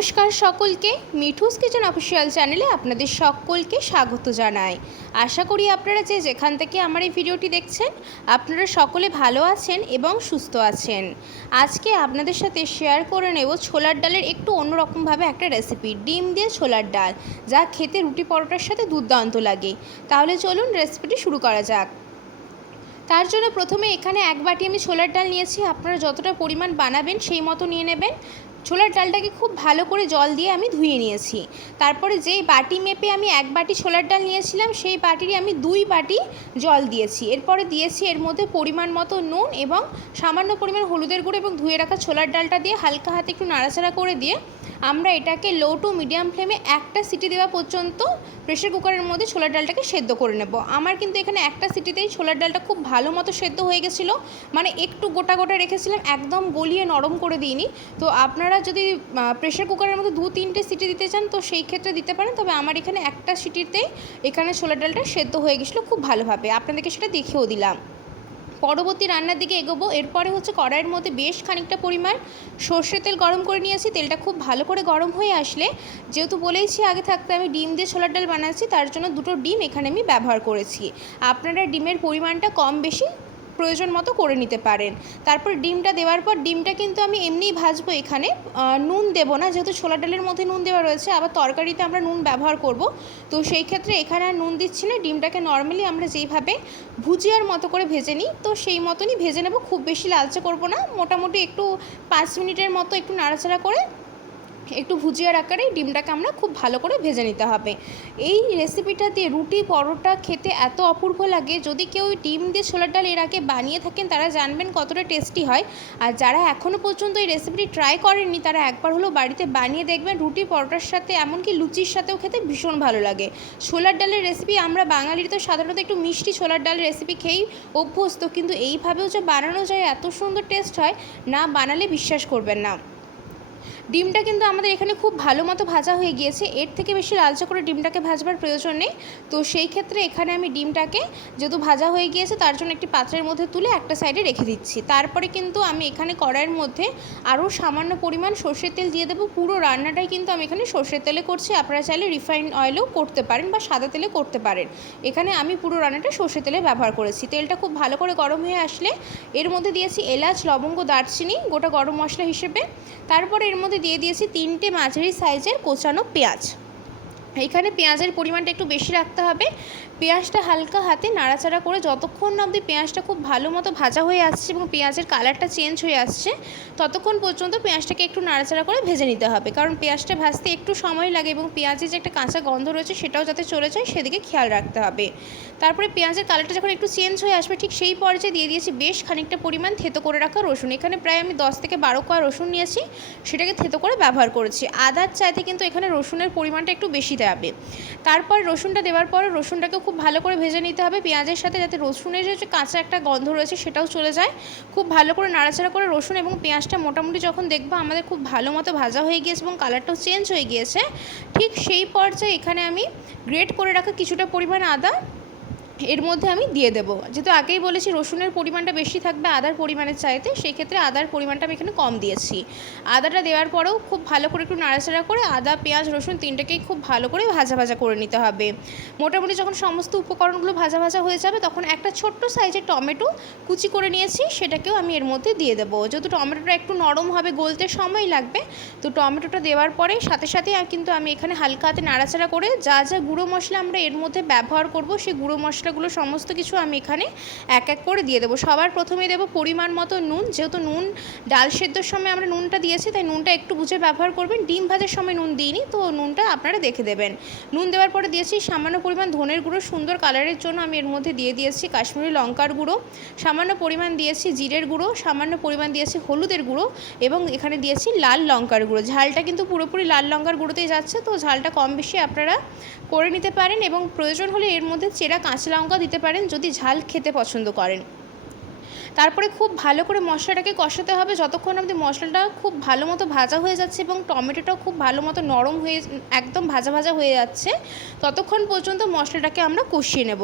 নমস্কার সকলকে, Mithu's kitchen official চ্যানেলে আপনাদের সকলকে স্বাগত জানাই। আশা করি আপনারা যে যেখান থেকে আমার এই ভিডিওটি দেখছেন আপনারা সকলে ভালো আছেন এবং সুস্থ আছেন। আজকে আপনাদের সাথে শেয়ার করে নেব ছোলার ডালের একটু অন্যরকমভাবে একটা রেসিপি, ডিম দিয়ে ছোলার ডাল, যা খেতে রুটি পরোটার সাথে দুর্দান্ত লাগে। তাহলে চলুন রেসিপিটি শুরু করা যাক। তার জন্য প্রথমে এখানে এক বাটি আমি ছোলার ডাল নিয়েছি। আপনারা যতটা পরিমাণ বানাবেন সেই মতো নিয়ে নেবেন। ছোলার ডালটাকে খুব ভালো করে জল দিয়ে আমি ধুয়ে নিয়েছি। তারপরে যেই বাটি মেপে আমি এক বাটি ছোলার ডাল নিয়েছিলাম সেই বাটিরই আমি 2 বাটি জল দিয়েছি। এরপরে দিয়েছি এর মধ্যে পরিমাণ মতো নুন এবং সামান্য পরিমাণ হলুদের গুঁড়ো এবং ধুয়ে রাখা ছোলার ডালটা দিয়ে হালকা হাতে একটু নাড়াচাড়া করে দিয়ে আমরা এটাকে লো টু মিডিয়াম ফ্লেমে একটা সিটি দেওয়া পর্যন্ত প্রেশার কুকারের মধ্যে ছোলার ডালটাকে সেদ্ধ করে নেব। আমার কিন্তু এখানে একটা সিটিতেই ছোলার ডালটা খুব ভালো মতো সেদ্ধ হয়ে গেছিলো, মানে একটু গোটা গোটা রেখেছিলাম, একদম গলিয়ে নরম করে দিইনি। তো আপনারা যদি প্রেশার কুকারের মধ্যে 2-3টে সিটি দিতে চান তো সেই ক্ষেত্রে দিতে পারেন, তবে আমার এখানে একটা সিটিতেই এখানে ছোলার ডালটা সেদ্ধ হয়ে গেছিলো খুব ভালোভাবে। আপনাদেরকে সেটা দেখিয়েও দিলাম। পরবর্তী রান্নার দিকে এগোবো। এরপরে হচ্ছে কড়াইয়ের মধ্যে বেশ খানিকটা পরিমাণ সর্ষের তেল গরম করে নিয়েছি। তেলটা খুব ভালো করে গরম হয়ে আসলে, যেহেতু বলেইছি আগে থাকতে আমি ডিম দিয়ে ছোলার ডাল বানাচ্ছি, তার জন্য 2টো ডিম এখানে আমি ব্যবহার করেছি। আপনারা ডিমের পরিমাণটা কম বেশি প্রয়োজন মতো করে নিতে পারেন। তারপর ডিমটা দেওয়ার পর ডিমটা কিন্তু আমি এমনিই ভাজবো, এখানে নুন দেবো না, যেহেতু ছোলার ডালের মধ্যে নুন দেওয়া রয়েছে, আবার তরকারিতে আমরা নুন ব্যবহার করব। তো সেই ক্ষেত্রে এখানে আর নুন দিচ্ছি না। ডিমটাকে নর্মালি আমরা যেইভাবে ভুজিয়ার মতো করে ভেজে নিই তো সেই মতনই ভেজে নেব, খুব বেশি লালচে করব না। মোটামুটি একটু 5 মিনিটের মতো একটু নাড়াচাড়া করে একটু ভুজিয়ার আকারে ডিমটাকে আমরা খুব ভালো করে ভেজে নিতে হবে। এই রেসিপিটা দিয়ে রুটি পরোটা খেতে এত অপূর্ব লাগে। যদি কেউ ডিম দিয়ে ছোলার ডাল এর আগে বানিয়ে থাকেন তারা জানবেন কতটা টেস্টি হয়। আর যারা এখনও পর্যন্ত এই রেসিপিটি ট্রাই করেননি তারা একবার হলেও বাড়িতে বানিয়ে দেখবেন। রুটি পরোটার সাথে এমনকি লুচির সাথেও খেতে ভীষণ ভালো লাগে। ছোলার ডালের রেসিপি আমরা বাঙালির তো সাধারণত একটু মিষ্টি ছোলার ডালের রেসিপি খেয়েই অভ্যস্ত, কিন্তু এইভাবেও যে বানানো যায় এত সুন্দর টেস্ট হয়, না বানালে বিশ্বাস করবেন না। ডিমটা কিন্তু আমাদের এখানে খুব ভালো মতো ভাজা হয়ে গিয়েছে, এর থেকে বেশি লালচে করে ডিমটাকে ভাজবার প্রয়োজন নেই। তো সেই ক্ষেত্রে এখানে আমি ডিমটাকে যেহেতু ভাজা হয়ে গিয়েছে তার জন্য একটি পাত্রের মধ্যে তুলে একটা সাইডে রেখে দিচ্ছি। তারপরে কিন্তু আমি এখানে কড়াইয়ের মধ্যে আরও সামান্য পরিমাণ সর্ষের তেল দিয়ে দেবো। পুরো রান্নাটাই কিন্তু আমি এখানে সর্ষের তেলে করছি, আপনারা চাইলে রিফাইন্ড অয়েলেও করতে পারেন বা সাদা তেলে করতে পারেন। এখানে আমি পুরো রান্নাটা সর্ষের তেলে ব্যবহার করেছি। তেলটা খুব ভালো করে গরম হয়ে আসলে এর মধ্যে দিয়েছি এলাচ, লবঙ্গ, দারচিনি, গোটা গরম মশলা হিসেবে। তারপরে এর মধ্যে দিয়ে দিয়েছি 3টে মাঝারি সাইজের কোচানো পেঁয়াজ। এইখানে পেঁয়াজের পরিমাণটা একটু বেশি রাখতে হবে। পেঁয়াজটা হালকা হাতে নাড়াচাড়া করে যতক্ষণ না অবধি পেঁয়াজটা খুব ভালো মতো ভাজা হয়ে আসছে এবং পেঁয়াজের কালারটা চেঞ্জ হয়ে আসছে ততক্ষণ পর্যন্ত পেঁয়াজটাকে একটু নাড়াচাড়া করে ভেজে নিতে হবে, কারণ পেঁয়াজটা ভাজতে একটু সময় লাগে এবং পেঁয়াজের যে একটা কাঁচা গন্ধ রয়েছে সেটাও যাতে চলে যায় সেদিকে খেয়াল রাখতে হবে। তারপরে পেঁয়াজের কালারটা যখন একটু চেঞ্জ হয়ে আসবে ঠিক সেই পর্যায়ে দিয়ে দিয়েছি বেশ খানিকটা পরিমাণ থেতো করে রাখা রসুন। এখানে প্রায় আমি 10 থেকে 12 কোয়া রসুন নিয়েছি, সেটাকে থেতো করে ব্যবহার করেছি। আদার চাইতে কিন্তু এখানে রসুনের পরিমাণটা একটু বেশি দেবে। তারপর রসুনটা দেওয়ার পর রসুনটাকে খুব ভালো করে ভেজে নিতে হবে পেঁয়াজের সাথে, যাতে রসুনের যে কাঁচা একটা গন্ধ রয়েছে সেটাও চলে যায়। খুব ভালো করে নাড়াচাড়া করে রসুন এবং পেঁয়াজটা মোটামুটি যখন দেখবো আমাদের খুব ভালো মতো ভাজা হয়ে গিয়েছে এবং কালারটাও চেঞ্জ হয়ে গিয়েছে, ঠিক সেই পর্যায়ে এখানে আমি গ্রেট করে রাখা কিছুটা পরিমাণ আদা এর মধ্যে আমি দিয়ে দেবো। যেহেতু আগেই বলেছি রসুনের পরিমাণটা বেশি থাকবে আদার পরিমাণের চাইতে, সেই ক্ষেত্রে আদার পরিমাণটা আমি এখানে কম দিয়েছি। আদাটা দেওয়ার পরেও খুব ভালো করে একটু নাড়াচাড়া করে আদা, পেঁয়াজ, রসুন 3টেকেই খুব ভালো করে ভাজা ভাজা করে নিতে হবে। মোটামুটি যখন সমস্ত উপকরণগুলো ভাজা ভাজা হয়ে যাবে তখন একটা ছোট্ট সাইজের টমেটো কুচি করে নিয়েছি, সেটাকেও আমি এর মধ্যে দিয়ে দেবো। যেহেতু টমেটোটা একটু নরম হবে, গলতে সময় লাগবে, তো টমেটোটা দেওয়ার পরে সাথে সাথে কিন্তু আমি এখানে হালকা হাতে নাড়াচাড়া করে যা যা গুঁড়ো মশলা আমরা এর মধ্যে ব্যবহার করব সেই গুঁড়ো মশলাগুলো সমস্ত কিছু আমি এখানে এক এক করে দিয়ে দেবো। সবার প্রথমে দেবো পরিমাণ মতো নুন, যেহেতু নুন ডাল সেদ্ধর সময় আমরা নুনটা দিয়েছি তাই নুনটা একটু বুঝে ব্যবহার করবেন। ডিম ভাজার সময় নুন দিইনি, তো নুনটা আপনারা দেখে দেবেন। নুন দেওয়ার পরে দিয়েছি সামান্য পরিমাণ ধনের গুঁড়ো, সুন্দর কালারের জন্য আমি এর মধ্যে দিয়ে দিয়েছি কাশ্মীরি লঙ্কার গুঁড়ো, সামান্য পরিমাণ দিয়েছি জিরের গুঁড়ো, সামান্য পরিমাণ দিয়েছি হলুদের গুঁড়ো এবং এখানে দিয়েছি লাল লঙ্কার গুঁড়ো। ঝালটা কিন্তু পুরোপুরি লাল লঙ্কার গুঁড়োতেই যাচ্ছে, তো ঝালটা কম বেশি আপনারা করে নিতে পারেন এবং প্রয়োজন হলে এর মধ্যে চেরা কাঁচা লঙ্কা দিতে পারেন যদি ঝাল খেতে পছন্দ করেন। তারপরে খুব ভালো করে মশলাটাকে কষাতে হবে যতক্ষণ অবধি মশলাটা খুব ভালো মতো ভাজা হয়ে যাচ্ছে এবং টমেটোটাও খুব ভালো মতো নরম হয়ে একদম ভাজা ভাজা হয়ে যাচ্ছে, ততক্ষণ পর্যন্ত মশলাটাকে আমরা কষিয়ে নেব।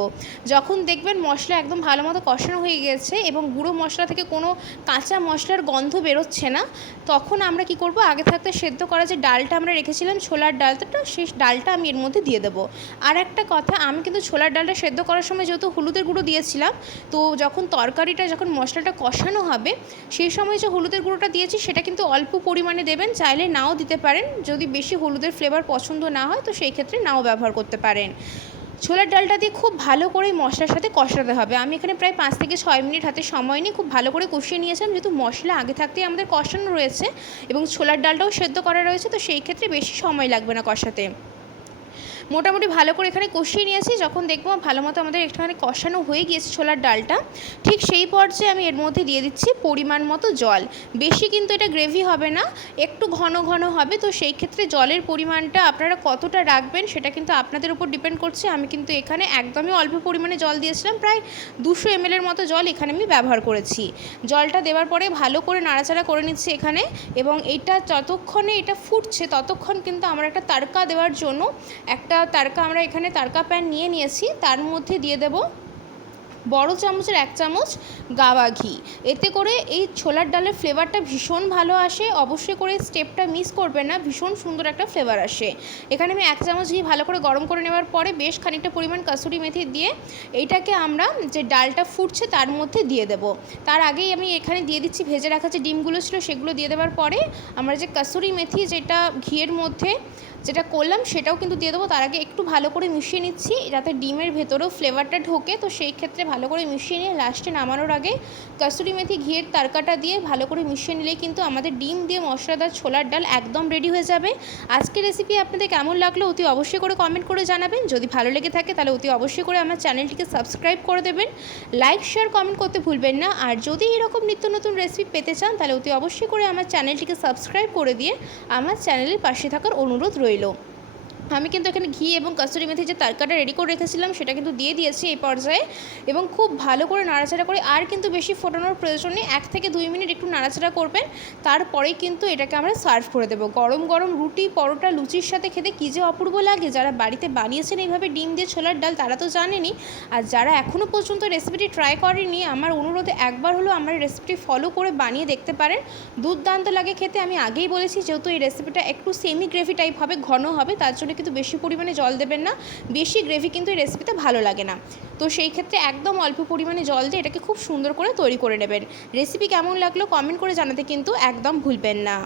যখন দেখবেন মশলা একদম ভালো মতো কষানো হয়ে গেছে এবং গুঁড়ো মশলা থেকে কোনো কাঁচা মশলার গন্ধ বেরোচ্ছে না, তখন আমরা কি করব, আগে থাকতে সেদ্ধ করা যে ডালটা আমরা রেখেছিলাম, ছোলার ডালটা, সেই ডালটা আমি এর মধ্যে দিয়ে দেবো। আর একটা কথা, আমি কিন্তু ছোলার ডালটা সেদ্ধ করার সময় যেহেতু হলুদের গুঁড়ো দিয়েছিলাম, তো যখন তরকারিটা যখন মশলাটা কষানো হবে সেই সময় যে হলুদের গুঁড়োটা দিয়েছি সেটা কিন্তু অল্প পরিমাণে দেবেন, চাইলে নাও দিতে পারেন। যদি বেশি হলুদের ফ্লেভার পছন্দ না হয় তো সেই ক্ষেত্রে নাও ব্যবহার করতে পারেন। ছোলার ডালটা দিয়ে খুব ভালো করে মশলার সাথে কষাতে হবে। আমি এখানে প্রায় 5 থেকে 6 মিনিট হাতে সময় নিয়ে খুব ভালো করে কষিয়ে নিয়েছিলাম, যেহেতু মশলা আগে থাকতেই আমাদের কষানো রয়েছে এবং ছোলার ডালটাও সেদ্ধ করা রয়েছে, তো সেই ক্ষেত্রে বেশি সময় লাগবে না কষাতে। মোটামুটি ভালো করে এখানে কষিয়ে নিয়েছি। যখন দেখবো ভালো মতো আমাদের একটুখানি কষানো হয়ে গিয়েছে ছোলার ডালটা, ঠিক সেই পর্যায়ে আমি এর মধ্যে দিয়ে দিচ্ছি পরিমাণ মতো জল। বেশি কিন্তু এটা গ্রেভি হবে না, একটু ঘন ঘন হবে। তো সেই ক্ষেত্রে জলের পরিমাণটা আপনারা কতটা রাখবেন সেটা কিন্তু আপনাদের উপর ডিপেন্ড করছে। আমি কিন্তু এখানে একদমই অল্প পরিমাণে জল দিয়েছিলাম, প্রায় 200 ml মতো জল এখানে আমি ব্যবহার করেছি। জলটা দেওয়ার পরে ভালো করে নাড়াচাড়া করে নিচ্ছি এখানে, এবং এটা যতক্ষণে এটা ফুটছে ততক্ষণ কিন্তু আমরা একটা তাড়কা দেওয়ার জন্য একটা তাড়কা, আমরা এখানে তাড়কা প্যান নিয়ে নিয়েছি, তার মধ্যে দিয়ে দেব বড় চামচের 1 চামচ গাওয়া ঘি। এতে করে এই ছোলার ডালের ফ্লেভারটা ভীষণ ভালো আসে, অবশ্যই করে স্টেপটা মিস করবেন না, ভীষণ সুন্দর একটা ফ্লেভার আসে। এখানে আমি 1 চামচ ঘি ভালো করে গরম করে নেওয়ার পরে বেশ খানিকটা পরিমাণ কাসুরি মেথি দিয়ে এইটাকে আমরা যে ডালটা ফুটছে তার মধ্যে দিয়ে দেব। তার আগেই আমি এখানে দিয়ে দিচ্ছি ভেজে রাখা যে ডিমগুলো ছিল সেগুলো দিয়ে দেওয়ার পরে আমরা যে কাসুরি মেথি যেটা ঘিয়ের মধ্যে যেটা করলাম সেটাও কিন্তু দিয়ে দেবো। তার আগে একটু ভালো করে মিশিয়ে নিচ্ছি যাতে ডিমের ভেতরেও ফ্লেভারটা ঢোকে, তো সেই ক্ষেত্রে ভালো করে মিশিয়ে নিয়ে লাস্টে নামানোর আগে কাসুরি মেথি ঘিয়ের তাড়কাটা দিয়ে ভালো করে মিশিয়ে নিলেই কিন্তু আমাদের ডিম দিয়ে মশলাদার ছোলার ডাল একদম রেডি হয়ে যাবে। আজকের রেসিপি আপনাদের কেমন লাগলো অতি অবশ্যই করে কমেন্ট করে জানাবেন। যদি ভালো লেগে থাকে তাহলে অতি অবশ্যই করে আমার চ্যানেলটিকে সাবস্ক্রাইব করে দেবেন, লাইক শেয়ার কমেন্ট করতে ভুলবেন না। আর যদি এরকম নিত্য নতুন রেসিপি পেতে চান তাহলে অতি অবশ্যই করে আমার চ্যানেলটিকে সাবস্ক্রাইব করে দিয়ে আমার চ্যানেলের পাশে থাকার অনুরোধ রইল। আমি কিন্তু এখানে ঘি এবং কাসুরি মেথি যে তাড়কাটা রেডি করে রেখেছিলাম সেটা কিন্তু দিয়ে দিয়েছি এই পর্যায়ে, এবং খুব ভালো করে নাড়াচাড়া করে, আর কিন্তু বেশি ফোটানোর প্রয়োজন নেই, 1 থেকে 2 মিনিট একটু নাড়াচাড়া করবেন, তারপরেই কিন্তু এটাকে আমরা সার্ভ করে দেবো। গরম গরম রুটি, পরোটা, লুচির সাথে খেতে কী যে অপূর্ব লাগে। যারা বাড়িতে বানিয়েছেন এইভাবে ডিম দিয়ে ছোলার ডাল তারা তো জানেনই, আর যারা এখনও পর্যন্ত রেসিপিটি ট্রাই করেনি আমার অনুরোধে একবার হলো আমার রেসিপিটি ফলো করে বানিয়ে দেখতে পারেন, দুর্দান্ত লাগে খেতে। আমি আগেই বলেছি যেহেতু এই রেসিপিটা একটু সেমি গ্রেভি টাইপ হবে, ঘন হবে, তার জন্য কিন্তু বেশি পরিমাণে জল দেবেন না, বেশি গ্রেভি কিন্তু এই রেসিপিতে ভালো লাগে না। তো সেই ক্ষেত্রে একদম অল্প পরিমাণে জল দিয়ে এটাকে খুব সুন্দর করে তৈরি করে নেবেন। রেসিপি কেমন লাগলো কমেন্ট করে জানাতে কিন্তু একদম ভুলবেন না।